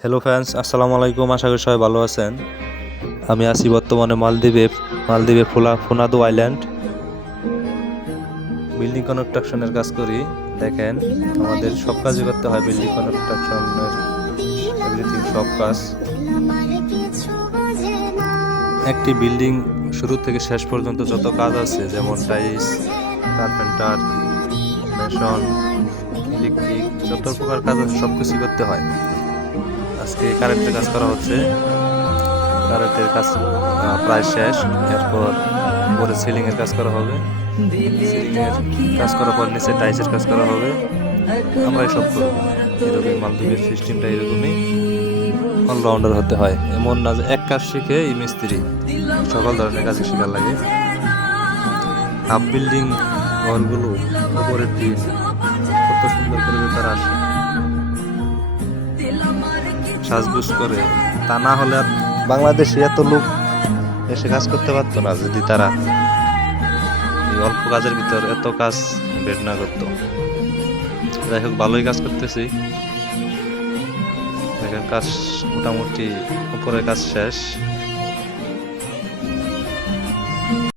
Hello friends, আসসালামু আলাইকুম। আশা করি সবাই ভালো আছেন। আমি আছি বর্তমানে মালদ্বীপে ফুনাদু আইল্যান্ড। বিল্ডিং কনস্ট্রাকশনের কাজ করি। দেখেন, আমাদের সব কাজই করতে হয়, বিল্ডিং কনস্ট্রাকশনের এভরিথিং, সব কাজ। একটি বিল্ডিং শুরু থেকে শেষ পর্যন্ত যত কাজ আছে, যেমন টাইলস, কার্পেন্টার, মেশন, ইলেকট্রিক, যত প্রকার কাজ আছে সব কিছুই করতে হয়। আজকে কারেন্টের কাজ করা হচ্ছে। কারেন্টের কাজ প্রায় শেষ। এরপর উপরে সিলিং এর কাজ করা হবে। সিলিং এর কাজ করার পর নিচে টাইলসের কাজ করা হবে। আমরা সব করব। এরকম মালদ্বীপের সিস্টেমটা এরকমই। অলরাউন্ডার হতে হয়, এমন না যে এক কাজ শিখে এই মিস্ত্রি, সকল ধরনের কাজ শেখার লাগে। হাফ বিল্ডিং ঘরগুলো, উপরের টিন কত সুন্দর করে তারা আসে সাজগুজ করে। তা না হলে আর বাংলাদেশে এত লোক এসে কাজ করতে পারতো না, যদি তারা এই অল্প কাজের ভিতর এত কাজ বের না করতো। যাই হোক, ভালোই কাজ করতেছি। দেখেন, কাজ মোটামুটি উপরের কাজ শেষ।